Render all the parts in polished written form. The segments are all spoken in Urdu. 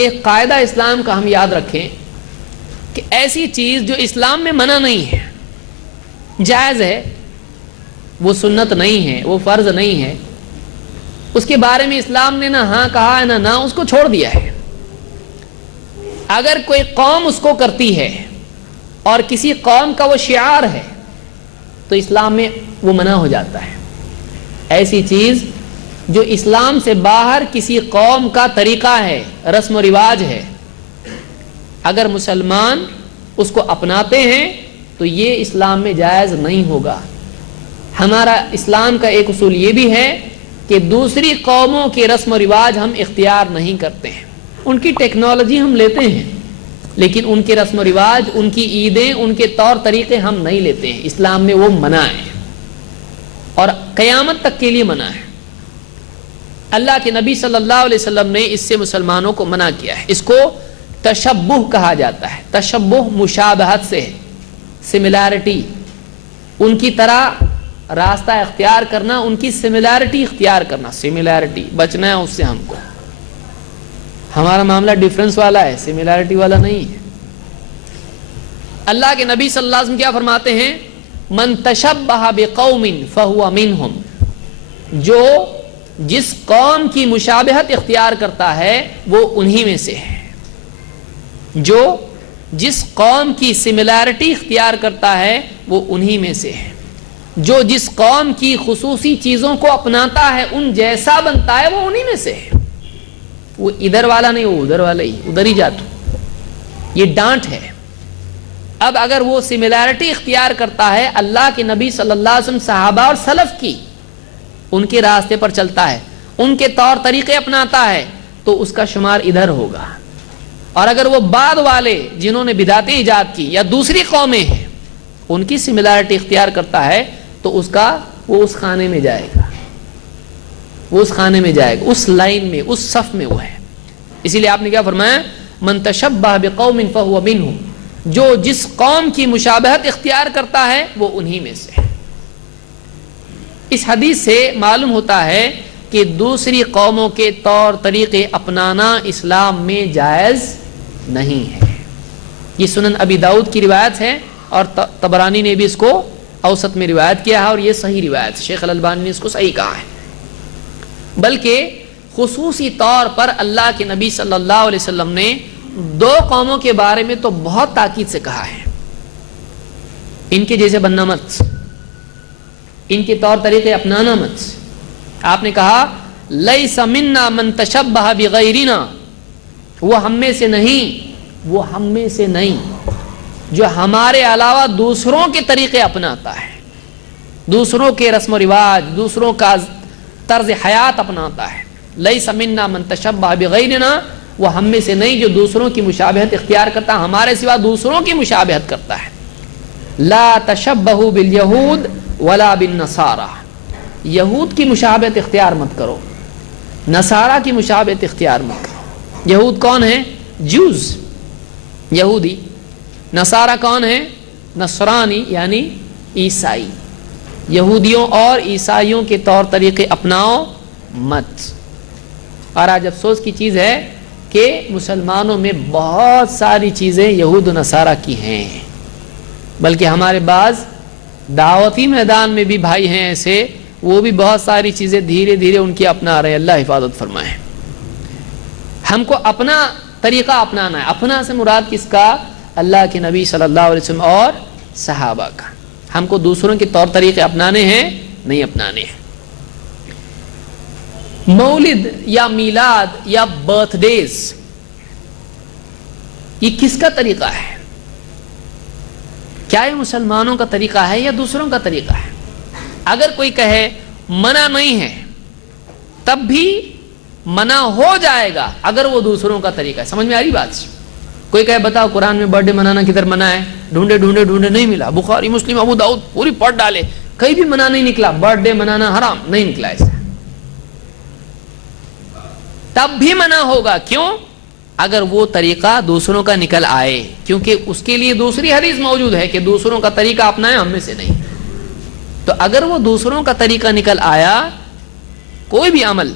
ایک قاعدہ اسلام کا ہم یاد رکھیں کہ ایسی چیز جو اسلام میں منع نہیں ہے، جائز ہے، وہ سنت نہیں ہے، وہ فرض نہیں ہے، اس کے بارے میں اسلام نے نہ ہاں کہا ہے نہ اس کو چھوڑ دیا ہے۔ اگر کوئی قوم اس کو کرتی ہے اور کسی قوم کا وہ شعار ہے تو اسلام میں وہ منع ہو جاتا ہے۔ ایسی چیز جو اسلام سے باہر کسی قوم کا طریقہ ہے، رسم و رواج ہے، اگر مسلمان اس کو اپناتے ہیں تو یہ اسلام میں جائز نہیں ہوگا۔ ہمارا اسلام کا ایک اصول یہ بھی ہے کہ دوسری قوموں کے رسم و رواج ہم اختیار نہیں کرتے ہیں، ان کی ٹیکنالوجی ہم لیتے ہیں لیکن ان کے رسم و رواج، ان کی عیدیں، ان کے طور طریقے ہم نہیں لیتے ہیں۔ اسلام میں وہ منع ہے اور قیامت تک کے لیے منع ہے۔ اللہ کے نبی صلی اللہ علیہ وسلم نے اس سے مسلمانوں کو منع کیا ہے۔ اس کو تشبہ کہا جاتا ہے۔ تشبہ مشابہت سے ہے، سملیرٹی، ان کی طرح راستہ اختیار کرنا، ان کی سملیرٹی اختیار کرنا۔ سملیرٹی بچنا ہے اس سے ہم کو، ہمارا معاملہ ڈیفرنس والا ہے، سملیرٹی والا نہیں ہے۔ اللہ کے نبی صلی اللہ علیہ وسلم کیا فرماتے ہیں؟ من تشبہ بقوم فہو منہم، جو جس قوم کی مشابہت اختیار کرتا ہے وہ انہی میں سے ہے۔ جو جس قوم کی سملیرٹی اختیار کرتا ہے وہ انہی میں سے ہے۔ جو جس قوم کی خصوصی چیزوں کو اپناتا ہے، ان جیسا بنتا ہے، وہ انہی میں سے ہے۔ وہ ادھر والا نہیں، وہ ادھر والا ہی، ادھر ہی جا تو۔ یہ ڈانٹ ہے۔ اب اگر وہ سملیرٹی اختیار کرتا ہے اللہ کے نبی صلی اللہ علیہ وسلم، صحابہ اور سلف کی، ان کے راستے پر چلتا ہے، ان کے طور طریقے اپناتا ہے، تو اس کا شمار ادھر ہوگا۔ اور اگر وہ بعد والے جنہوں نے بدعتیں ایجاد کی یا دوسری قومیں ہیں، ان کی سملیرٹی اختیار کرتا ہے تو وہ اس خانے میں جائے گا، وہ اس خانے میں جائے گا، اس لائن میں، اس صف میں وہ ہے۔ اسی لیے آپ نے کیا فرمایا؟ من تشبہ بقوم فہو منہم، جو جس قوم کی مشابہت اختیار کرتا ہے وہ انہی میں سے ہے۔ اس حدیث سے معلوم ہوتا ہے کہ دوسری قوموں کے طور طریقے اپنانا اسلام میں جائز نہیں ہے۔ یہ سنن ابی داؤد کی روایت ہے اور طبرانی نے بھی اس کو اوسط میں روایت کیا ہے، اور یہ صحیح روایت، شیخ الالبانی نے اس کو صحیح کہا ہے۔ بلکہ خصوصی طور پر اللہ کے نبی صلی اللہ علیہ وسلم نے دو قوموں کے بارے میں تو بہت تاکید سے کہا ہے، ان کے جیسے بننا مت، ان کے طور طریقے اپنانا مت۔ آپ نے کہا لیس منا من تشبہ بغیرنا، وہ ہم میں سے نہیں، وہ ہم میں سے نہیں جو ہمارے علاوہ دوسروں کے طریقے اپناتا ہے، دوسروں کے رسم و رواج، دوسروں کا طرز حیات اپناتا ہے۔ لیس منا من تشبہ بغیرنا، وہ ہم میں سے نہیں جو دوسروں کی مشابہت اختیار کرتا ہے، ہمارے سوا دوسروں کی مشابہت کرتا ہے۔ لا تشبہوا بالیہود ولا بالنصارى، یہود کی مشابہت اختیار مت کرو، نصارہ کی مشابہت اختیار مت کرو۔ یہود کون ہیں؟ جوز، یہودی۔ نصارہ کون ہیں؟ نصرانی یعنی عیسائی۔ یہودیوں اور عیسائیوں کے طور طریقے اپناؤ مت۔ اور آج افسوس کی چیز ہے کہ مسلمانوں میں بہت ساری چیزیں یہود و نصارہ کی ہیں، بلکہ ہمارے بعض دعوتی میدان میں بھی بھائی ہیں ایسے، وہ بھی بہت ساری چیزیں دھیرے دھیرے ان کی اپنا رہے ہیں۔ اللہ حفاظت فرمائے۔ ہم کو اپنا طریقہ اپنانا ہے۔ اپنا سے مراد کس کا؟ اللہ کے نبی صلی اللہ علیہ وسلم اور صحابہ کا۔ ہم کو دوسروں کے طور طریقے اپنانے ہیں، نہیں اپنانے ہیں۔ مولد یا میلاد یا برتھ ڈیز، یہ کس کا طریقہ ہے؟ کیا یہ مسلمانوں کا طریقہ ہے یا دوسروں کا طریقہ ہے؟ اگر کوئی کہے منع نہیں ہے، تب بھی منع ہو جائے گا اگر وہ دوسروں کا طریقہ ہے۔ سمجھ میں آ رہی بات؟ کوئی کہے بتاؤ قرآن میں برتھ ڈے منانا کدھر منع ہے؟ ڈھونڈے ڈھونڈے ڈھونڈے نہیں ملا، بخاری مسلم ابو داؤد پوری پڑھ ڈالے، کہیں بھی منع نہیں نکلا، برتھ ڈے منانا حرام نہیں نکلا ایسا۔ تب بھی منع ہوگا، کیوں؟ اگر وہ طریقہ دوسروں کا نکل آئے، کیونکہ اس کے لیے دوسری حدیث موجود ہے کہ دوسروں کا طریقہ اپنائیں، ہم میں سے نہیں۔ تو اگر وہ دوسروں کا طریقہ نکل آیا کوئی بھی عمل،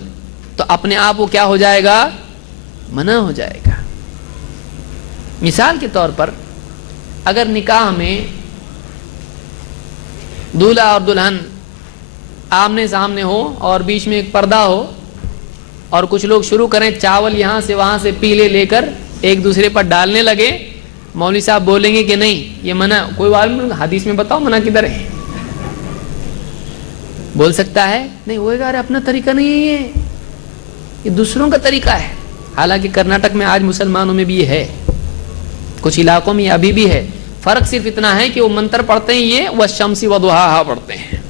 تو اپنے آپ وہ کیا ہو جائے گا؟ منع ہو جائے گا۔ مثال کے طور پر اگر نکاح میں دولہا اور دلہن آمنے سامنے ہو اور بیچ میں ایک پردہ ہو اور کچھ لوگ شروع کریں چاول یہاں سے وہاں سے پیلے لے کر ایک دوسرے پر ڈالنے لگے، مولوی صاحب بولیں گے کہ نہیں یہ منع، کوئی عالم حدیث میں بتاؤ منع کدھر ہے؟ بول سکتا ہے نہیں، وہ یار اپنا طریقہ نہیں ہے یہ دوسروں کا طریقہ ہے. حالانکہ کرناٹک میں آج مسلمانوں میں بھی یہ ہے، کچھ علاقوں میں ابھی بھی ہے. فرق صرف اتنا ہے کہ وہ منتر پڑھتے ہیں یہ والشمس وضحاہا پڑھتے ہیں.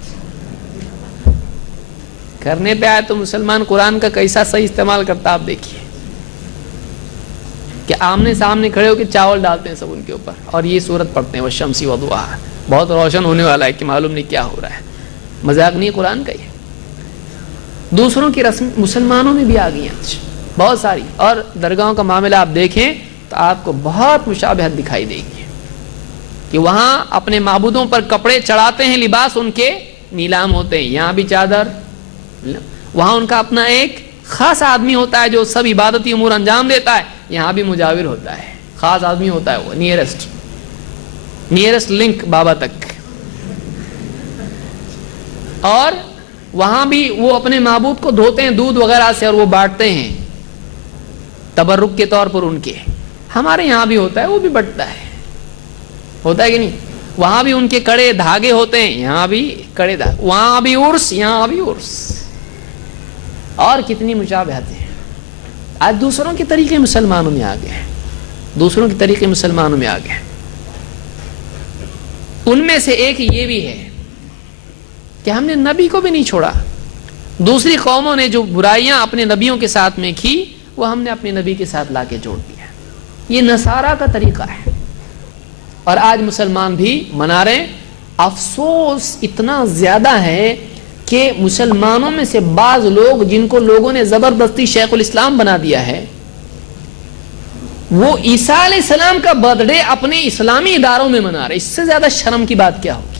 کرنے پہ آئے تو مسلمان قرآن کا کیسا صحیح استعمال کرتا آپ دیکھیے کہ آمنے سامنے کھڑے ہو کے چاول ڈالتے ہیں سب ان کے اوپر اور یہ سورت پڑھتے ہیں والشمس وضحاہا. بہت روشن ہونے والا ہے کہ معلوم نہیں کیا ہو رہا ہے. مذاق نہیں قرآن کا. یہ دوسروں کی رسم مسلمانوں میں بھی آ گئی ہیں بہت ساری، اور درگاہوں کا معاملہ آپ دیکھیں تو آپ کو بہت مشابہت دکھائی دے گی کہ وہاں اپنے معبودوں پر کپڑے چڑھاتے ہیں، لباس ان کے نیلام ہوتے ہیں. یہاں بھی چادر، وہاں ان کا اپنا ایک خاص آدمی ہوتا ہے جو سب عبادتی امور انجام دیتا ہے. یہاں بھی مجاور ہوتا ہے، خاص آدمی ہوتا ہے، وہ نیئرسٹ لنک بابا تک. اور وہاں بھی وہ اپنے معبود کو دھوتے ہیں دودھ وغیرہ سے اور وہ بانٹتے ہیں تبرک کے طور پر ان کے. ہمارے یہاں بھی ہوتا ہے، وہ بھی بٹتا ہے، ہوتا ہے کہ نہیں؟ وہاں بھی ان کے کڑے دھاگے ہوتے ہیں، یہاں بھی کڑے دھاگے، وہاں بھی عرس یہاں بھی عرس. اور کتنی مشابہتیں ہیں. آج دوسروں کے طریقے مسلمانوں میں آ گئے ہیں، دوسروں کے طریقے مسلمانوں میں آ گئے ہیں. ان میں سے ایک یہ بھی ہے کہ ہم نے نبی کو بھی نہیں چھوڑا. دوسری قوموں نے جو برائیاں اپنے نبیوں کے ساتھ میں کی وہ ہم نے اپنے نبی کے ساتھ لا کے جوڑ دیا. یہ نصارہ کا طریقہ ہے اور آج مسلمان بھی منا رہے ہیں. افسوس اتنا زیادہ ہے کہ مسلمانوں میں سے بعض لوگ جن کو لوگوں نے زبردستی شیخ الاسلام بنا دیا ہے وہ عیسیٰ علیہ السلام کا برتھ ڈے اپنے اسلامی اداروں میں منا رہے. اس سے زیادہ شرم کی بات کیا ہوگی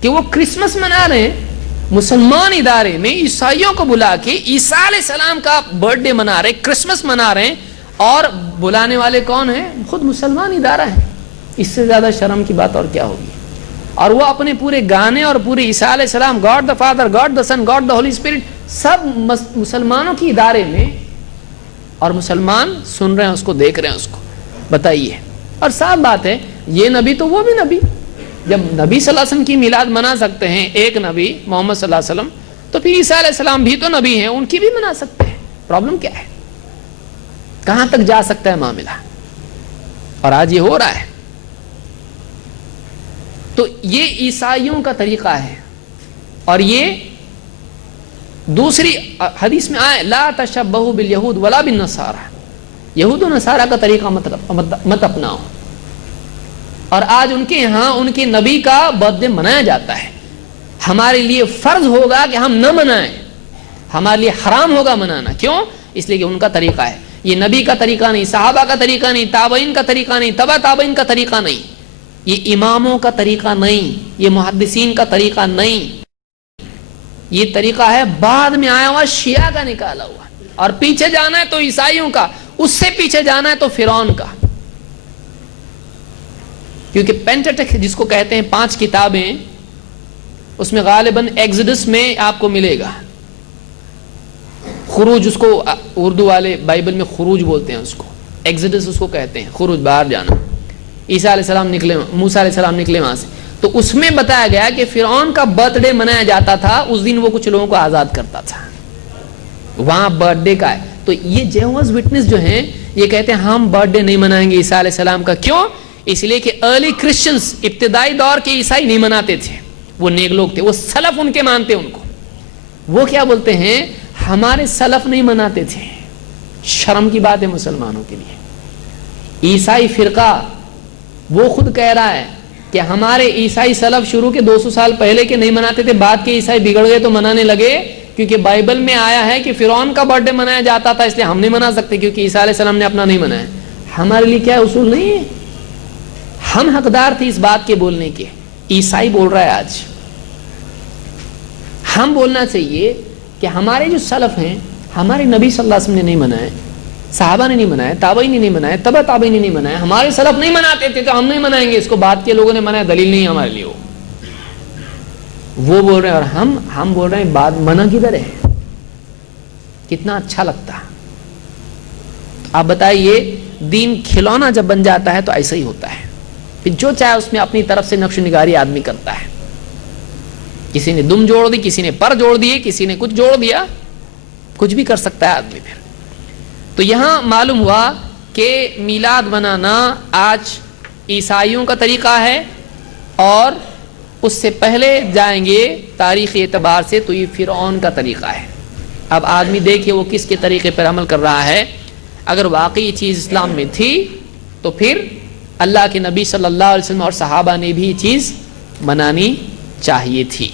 کہ وہ کرسمس منا رہے ہیں مسلمان ادارے میں، عیسائیوں کو بلا کے عیسیٰ علیہ السلام کا برتھ ڈے منا رہے، کرسمس منا رہے ہیں، اور بلانے والے کون ہیں؟ خود مسلمان ادارہ ہے. اس سے زیادہ شرم کی بات اور کیا ہوگی؟ اور وہ اپنے پورے گانے اور پورے عیسیٰ علیہ السلام، God the Father, God the Son, God the Holy Spirit, سب مسلمانوں کی ادارے میں، اور مسلمان سن رہے ہیں اس کو، دیکھ رہے ہیں اس کو. بتائیے. اور صاف بات ہے یہ نبی تو وہ بھی نبی. جب نبی صلی اللہ علیہ وسلم کی میلاد منا سکتے ہیں ایک نبی محمد صلی اللہ علیہ وسلم، تو پھر عیسیٰ علیہ السلام بھی تو نبی ہیں، ان کی بھی منا سکتے ہیں. پرابلم کیا ہے؟ کہاں تک جا سکتا ہے معاملہ؟ اور آج یہ ہو رہا ہے. تو یہ عیسائیوں کا طریقہ ہے. اور یہ دوسری حدیث میں آئے لا تشبہوا بالیہود ولا بالنصارى، یہود و نصارہ کا طریقہ مت اپناؤ. اور آج ان کے یہاں ان کے نبی کا برتھ ڈے منایا جاتا ہے. ہمارے لیے فرض ہوگا کہ ہم نہ منائیں، ہمارے لیے حرام ہوگا منانا. کیوں؟ اس لیے کہ ان کا طریقہ ہے. یہ نبی کا طریقہ نہیں، صحابہ کا طریقہ نہیں، تابعین کا طریقہ نہیں، تبع تابعین کا طریقہ نہیں، یہ اماموں کا طریقہ نہیں، یہ محدثین کا طریقہ نہیں. یہ طریقہ ہے بعد میں آیا ہوا شیعہ کا نکالا ہوا. اور پیچھے جانا ہے تو عیسائیوں کا، اس سے پیچھے جانا ہے تو فرعون کا. کیونکہ پینٹیٹک جس کو کہتے ہیں 5 کتابیں، اس میں غالباً ایگزڈس میں آپ کو ملے گا. خروج اس کو اردو والے بائبل میں خروج بولتے ہیں، اس کو ایگزڈس اس کو کہتے ہیں، خروج باہر جانا. عیسیٰ علیہ السلام نکلے، موسیٰ علیہ السلام نکلے وہاں سے. تو اس میں بتایا گیا کہ فرعون کا برتھ ڈے منایا جاتا تھا، اس دن وہ کچھ لوگوں کو آزاد کرتا تھا، وہاں برتھ ڈے کا ہے. تو یہ جیہوز وٹنس جو ہیں یہ کہتے ہیں ہم برتھ ڈے نہیں منائیں گے عیسیٰ علیہ السلام کا. کیوں؟ اس لیے کہ ارلی کرسچنز، ابتدائی دور کے عیسائی نہیں مناتے تھے، وہ نیک لوگ تھے، وہ سلف ان کے مانتے ان کو. وہ کیا بولتے ہیں؟ ہمارے سلف نہیں مناتے تھے. شرم کی بات ہے مسلمانوں کے لیے. عیسائی فرقہ وہ خود کہہ رہا ہے کہ ہمارے عیسائی سلف شروع کے 200 سال پہلے کے نہیں مناتے تھے، بعد کے عیسائی بگڑ گئے تو منانے لگے، کیونکہ بائبل میں آیا ہے کہ فرعون کا برتھ ڈے منایا جاتا تھا، اس لیے ہم نہیں منا سکتے کیونکہ عیسیٰ علیہ السلام نے اپنا نہیں منایا. ہمارے لیے کیا اصول نہیں ہے؟ ہم حقدار تھے اس بات کے بولنے کے. عیسائی بول رہا ہے آج. ہم بولنا چاہیے کہ ہمارے جو سلف ہیں، ہمارے نبی صلی اللہ علیہ وسلم نے نہیں منائے، صحابہ نے نہیں منایا, تابعین نے نہیں منایا, تبع تابعین نے نہیں منایا, ہمارے سلف نہیں مناتے تھے تو ہم نہیں منائیں گے, اس کو بعد کے لوگوں نے منایا, دلیل نہیں ہمارے لیے. وہ بول رہے ہیں اور ہم بول رہے ہیں بات منع کدھر ہے. کتنا اچھا لگتا. آپ بتائیے دین کھلونا جب بن جاتا ہے تو ایسا ہی ہوتا ہے, پھر جو چاہے اس میں اپنی طرف سے نقش و نگاری آدمی کرتا ہے. کسی نے دم جوڑ دی, کسی نے پر جوڑ دیے, کسی نے کچھ جوڑ دیا, کچھ بھی کر سکتا ہے آدمی. پھر تو یہاں معلوم ہوا کہ میلاد منانا آج عیسائیوں کا طریقہ ہے, اور اس سے پہلے جائیں گے تاریخی اعتبار سے تو یہ فرعون کا طریقہ ہے. اب آدمی دیکھیے وہ کس کے طریقے پر عمل کر رہا ہے. اگر واقعی چیز اسلام میں تھی تو پھر اللہ کے نبی صلی اللہ علیہ وسلم اور صحابہ نے بھی یہ چیز منانی چاہیے تھی.